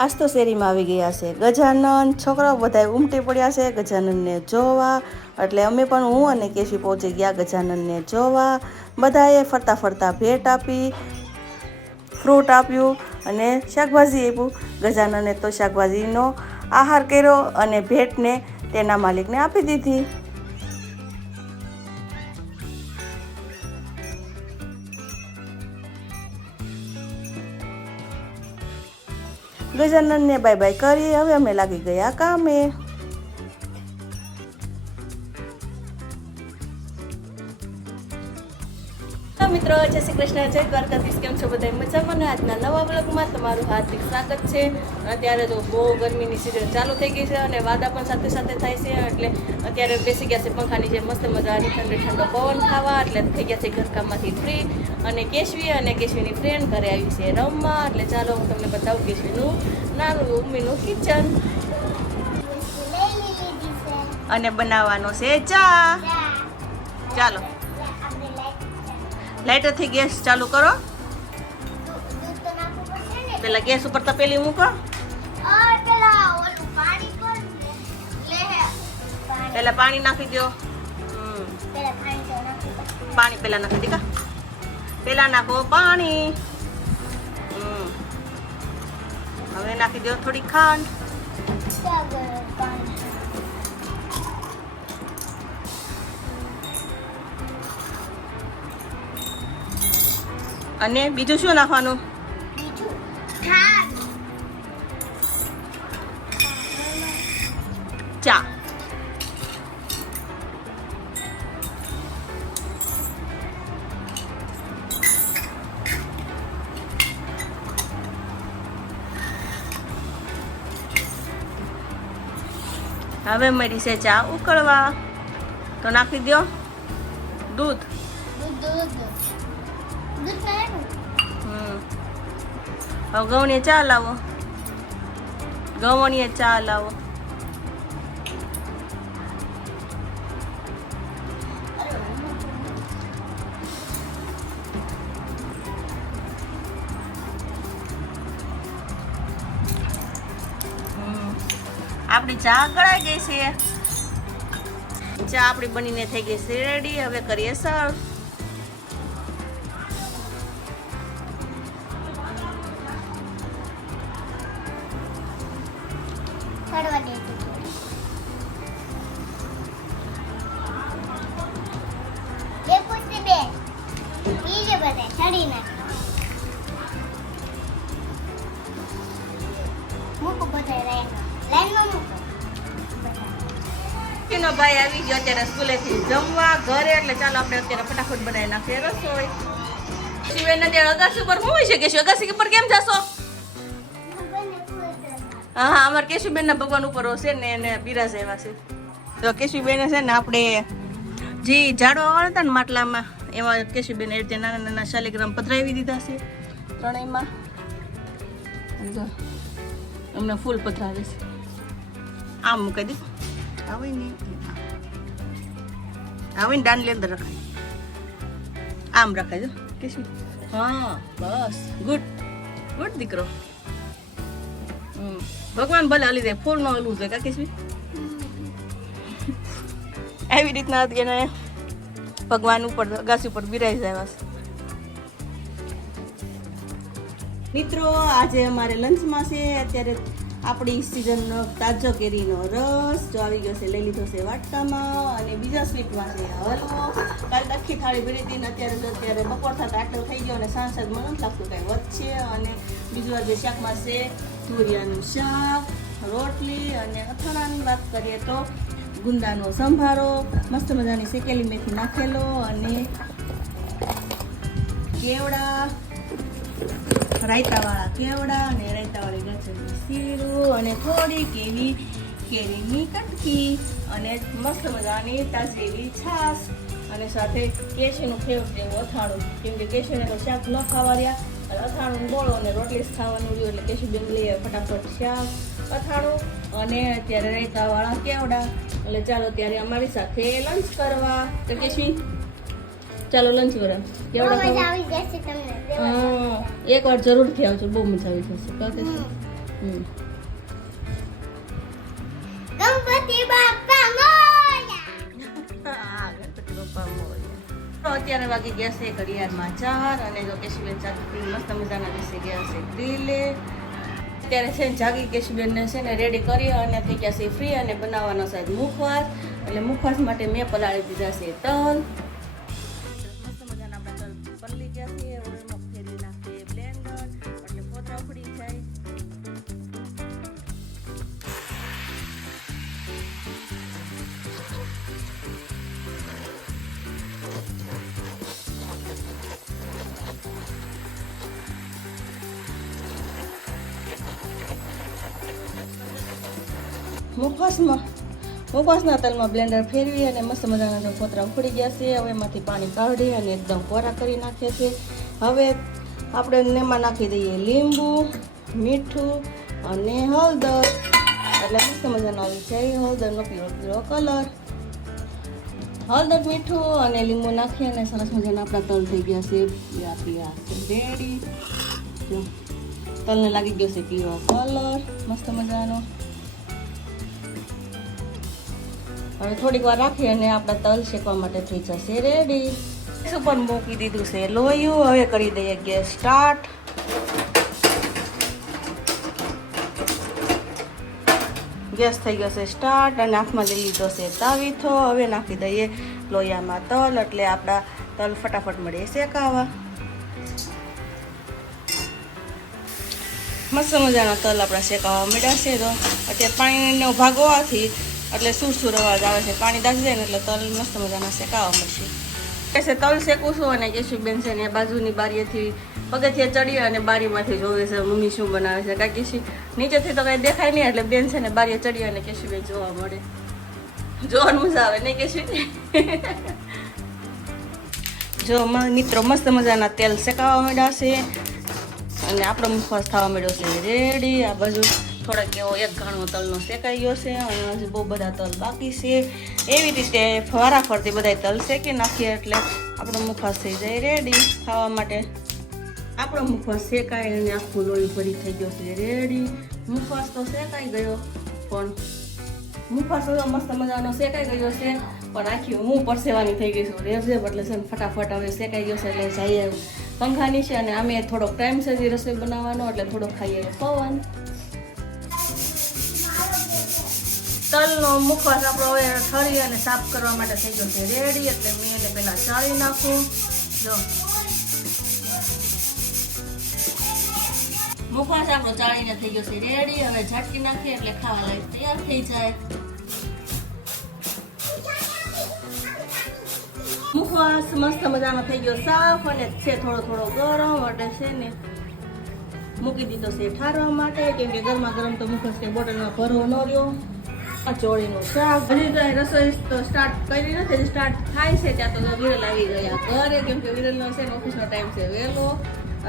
આજ તો શેરીમાં આવી ગયા છે ગજાનન. છોકરાઓ બધા ઉમટી પડ્યા છે ગજાનનને જોવા, એટલે અમે પણ હું અને કેશી પહોંચી ગયા ગજાનનને જોવા. બધાએ ફરતા ફરતા ભેટ આપી, ફ્રૂટ આપ્યું અને શાકભાજી આપ્યું. ગજાનને તો શાકભાજીનો આહાર કર્યો અને ભેટને તેના માલિકને આપી દીધી. ગજાનનને બાય બાય કરી હવે અમે લાગી ગયા કામે. મિત્રો, જય શ્રી કૃષ્ણ, જય દ્વારકાધીશ. કેમ છો બધા? મજામાં ને? આજના નવા બ્લોગમાં તમારું હાર્દિક સ્વાગત છે. અત્યારે તો બહુ ગરમીની સિઝન ચાલુ થઈ ગઈ છે અને વાદા પણ સાથે સાથે થાય છે, એટલે અત્યારે બેસી ગયા છે પંખાની જે મસ્ત મજાની ઠંડો ઠંડો પવન ખાવા. એટલે થઈ ગયા છે ઘરકામમાંથી ફ્રી. અને કેશવીની ફ્રેન્ડ ઘરે આવી છે રમવા. એટલે ચાલો હું તમને બતાવું કેશવીનું નાનું મમ્મીનું કિચન. અને બનાવવાનો છે ચા. ચાલો લાઇટરથી ગેસ ચાલુ કરો. પેલા ગેસ ઉપર તપેલી મૂકો. પેલા પાણી નાખી દો. પાણી પેલા નાખી દીકા. પેલા નાખો પાણી. હવે નાખી દો થોડી ખાંડ. અને બીજું શું નાખવાનું? ચા. હવે મળી છે ચા ઉકળવા, તો નાખી દો દૂધ. હવે ગવણીએ ચા લાવો. ગવણીએ ચા લાવો. આપણી ચા ગળાઈ ગઈ છે. ચા આપણી બનીને થઈ ગઈ છે રેડી. હવે કરીએ સર્વ. ભાઈ આવી ગયો અત્યારે સ્કૂલેથી જમવા ઘરે. એટલે ચાલો આપણે અત્યારે ફટાફટ બનાવી નાખીએ રસોઈ. કેશુબેન અત્યારે અગાસી ઉપર શું હોય છે? કેશુ અગાસી ઉપર કેમ જાશો? હા, અમારે કેશુબેન ના ભગવાન ઉપર છે ને એને બિરાજ આવ્યા છે. તો કેશુબેન છે ને આપણે જે ઝાડવા વાળા હતા ને માટલામાં, એમાં કેશુબેન એ રીતે નાના નાના શાલિગ્રામ પધરાવી દીધા છે ત્રણેયમાં. અમને ફૂલ પધરાવે છે. આમ મૂકી દે. આવે ને દાંડલી અંદર રખાય. આમ રખાય જો કેશુ. હા બસ, ગુડ ગુડ દીકરો. ભગવાન ભલે હાલી જાય, ફૂલ ન હલવું જોઈએ કા કેશુ. એવી રીતના એને ભગવાન ઉપર અગાસી ઉપર બિરાઈ જાય. મિત્રો, આજે અમારે લંચમાં છે અત્યારે આપણી સિઝનનો તાજો કેરીનો રસ જો આવી ગયો છે. લઈ લીધો છે વાટકામાં. અને બીજા સ્વીટમાં છે હલવો. કાલે આખી થાળી ભરી હતી ને અત્યારે બપોર થતા આટલો થઈ ગયો અને સાંજ મને નથી લાગતું કાંઈ વધશે. અને બીજું આજે શાકમાં છે તુરિયાનું શાક, રોટલી અને અથાણાની વાત કરીએ તો ગુંદાનો સંભારો, મસ્ત મજાની શેકેલી મેથી નાખેલો અને કેવડા, રાયતાવાળા કેવડા અને રાયતાવાળી ગાજરની શીરું અને થોડીક એવી કેરીની કટકી અને મસ્ત મજાની તાજી એવી છાશ અને સાથે કેશીનું ફેવરેટ એવું અથાણું. કેમ કે કેશીને તો શાક ન ખાવા રહ્યા અને અથાણું બોળો અને રોટલી ખાવાનું રહ્યું એટલે કેશુબેન લઈએ ફટાફટ શાક, અથાણું અને અત્યારે રાયતાવાળા કેવડા. એટલે ચાલો ત્યારે અમારી સાથે લંચ કરવા. તો કેશી ચાલો લંચ કરવા. કેવડા એકવાર જરૂરથી આવજો, બહુ મજા આવી જશે. ગણપતિ બાપા મોરયા. હા, ગણપતિ બાપા મોરયા. તો અત્યારે વાગી ગયા છે ઘડિયાળમાં 4 અને જો કેશુબેન ચાકરી મસ્ત મજાના બેસી ગયા છે ગ્રીલે. અત્યારે છે ને જાગી કેશુબેનને છે ને રેડી કરી અને થઈ ગયા છે ફ્રી અને બનાવવાનો છે મુખવાસ. એટલે મુખવાસ માટે મેં પલાળી દીધા છે તલ. મસ્ત મજાના આપણા તલ પલળી ગયા છે. હવે એમાં ફેરવી નાખીએ બ્લેન્ડર એટલે ફોતરા ઉખડી જાય. મુખવાસના તલમાં બ્લેન્ડર ફેરવી અને મસ્ત મજાના ફોતરા ઉખડી ગયા છે. હવે એમાંથી પાણી કાઢી અને એકદમ કોરા કરી નાખીએ છીએ. હવે આપણે એમાં નાખી દઈએ લીંબુ, મીઠું અને હળદર. એટલે મસ્ત મજાનો આવી જાય હળદરનો પીળો પીળો કલર. હળદર, મીઠું અને લીંબુ નાખી અને સરસ મજાના આપણા તલ થઈ ગયા છે પીળા પીળા રેડી. તલને લાગી ગયો છે પીળો કલર મસ્ત મજાનો. હવે થોડીક વાર રાખી અને આપણા તલ શેકવા માટે થઈ જશે રેડી. ગેસ ઉપર મૂકી દીધું છે લોયું. હવે કરી દઈએ ગેસ સ્ટાર્ટ. ગેસ થઈ ગયો છે સ્ટાર્ટ અને હાથમાં લઈ લીધો છે તાવીથો. હવે નાખી દઈએ લોયામાં તલ એટલે આપણા તલ ફટાફટ મળે શેકાવા. મસ્ત મજાના તલ આપણા શેકાવા મળ્યા છે. તો અત્યારે પાણીનો ભાગ હોવાથી એટલે સુરસુર અવાજ આવે છે. પાણી દાજી જાય ને એટલે તલ મસ્ત મજાના શેકાવા મળશે. કેસે તલ શેકું છું અને કેશુબેન છે ને બાજુની બારીએથી પગથિયે ચડી અને બારીમાંથી જોવે છે મમ્મી શું બનાવે છે. કાકી કેશી નીચેથી તો કઈ દેખાય નહીં એટલે બેન છે ને બારીએ ચડી અને કેશુબેન જોવા મળે. જોવાનું મજા આવે નહીં કેશી? જો મિત્રો મસ્ત મજાના તેલ શેકાવા માંડ્યા છે અને આપણો મુખવાસ થવા માંડ્યો છે રેડી. આ બાજુ થોડાક એવો એક ઘાણો તલનો શેકાઈ ગયો છે અને હજુ બહુ બધા તલ બાકી છે. એવી રીતે ફરતી બધા તલ શેકી નાખીએ એટલે આપણો મુખવાસ થઈ જાય રેડી ખાવા માટે. આપણો મુખવાસ શેકાય અને આખું લોહી ભરી થઈ ગયો છે રેડી. મુખવાસ તો શેકાઈ ગયો પણ મુખવાસ તો મસ્ત મજાનો શેકાઈ ગયો છે પણ આખી હું પરસેવાની થઈ ગઈ છું રેબઝેબ. એટલે છે ને ફટાફટ હવે શેકાઈ ગયો છે એટલે જઈએ પંખાની છે અને અમે થોડોક ટાઈમ છે જે રસોઈ બનાવવાનો એટલે થોડોક ખાઈએ પવન. તલનો મુખવાસ આપણો હવે ઠરી અને સાફ કરવા માટે થઈ ગયો છે રેડી. એટલે મેં એને પહેલા ચાળી નાખું. જો મુખવાસ આપણો ચાળીને થઈ ગયો છે રેડી. હવે ઝાટકી નાખીએ એટલે ખાવા લાયક તૈયાર થઈ જાય. મુખવાસ મસ્ત મજાનો થઈ ગયો સાફ અને છે થોડો થોડો ગરમ એટલે છે ને મૂકી દીધો છે ઠારવા માટે કેમ કે ગરમા ગરમ તો મુખવાસ કે બોટલમાં ભરવો ન રહ્યો. ચોળીનું શાક હજી તો રસોઈ તો સ્ટાર્ટ કરી નથી. સ્ટાર્ટ થાય છે ત્યાં તો વિરલ આવી ગયા ઘરે કેમ કે વિરલનો છે ને ઓફિસનો ટાઈમ છે વહેલો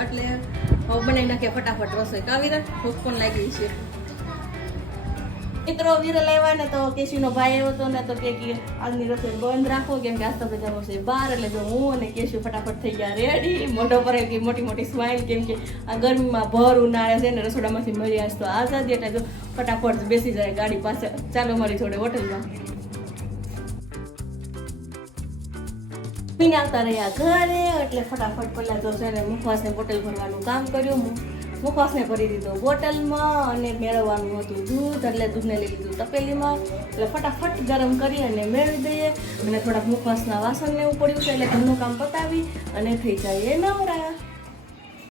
એટલે બનાવી નાખીએ ફટાફટ રસોઈ. કા વિરલ ભૂખ પણ લાગી છે. મિત્રો વિરલ આવ્યા ને તો કેશુનો ભાઈ આવ્યો હતો ને તો કે આજની રસોઈ બંધ રાખો કેમ કે આજ તો બધા છે બહાર. એટલે જો હું અને કેશુ ફટાફટ થઈ ગયા રેડી. મોઢો પર ગઈ મોટી મોટી સ્માઈલ કેમ કે આ ગરમીમાં ભર ઉનાળે છે ને રસોડામાંથી મળી આજ તો આઝાદી એટલે જો ફટાફટ બેસી જાય ગાડી પાસે. ચાલો મારી જોડે હોટલમાં પીને આવતા રહ્યા ઘરે. એટલે ફટાફટ પહેલા તો છે ને મુખવાસને બોટલ ભરવાનું કામ કર્યું. મુખવાસને ભરી દીધો બોટલમાં અને મેળવવાનું હતું દૂધ એટલે દૂધને લઈ લીધું તપેલીમાં. એટલે ફટાફટ ગરમ કરી અને મેળવી દઈએ અને થોડાક મુખવાસના વાસણને એવું પડ્યું છે એટલે ઘરનું કામ પતાવી અને થઈ જાય નવરા.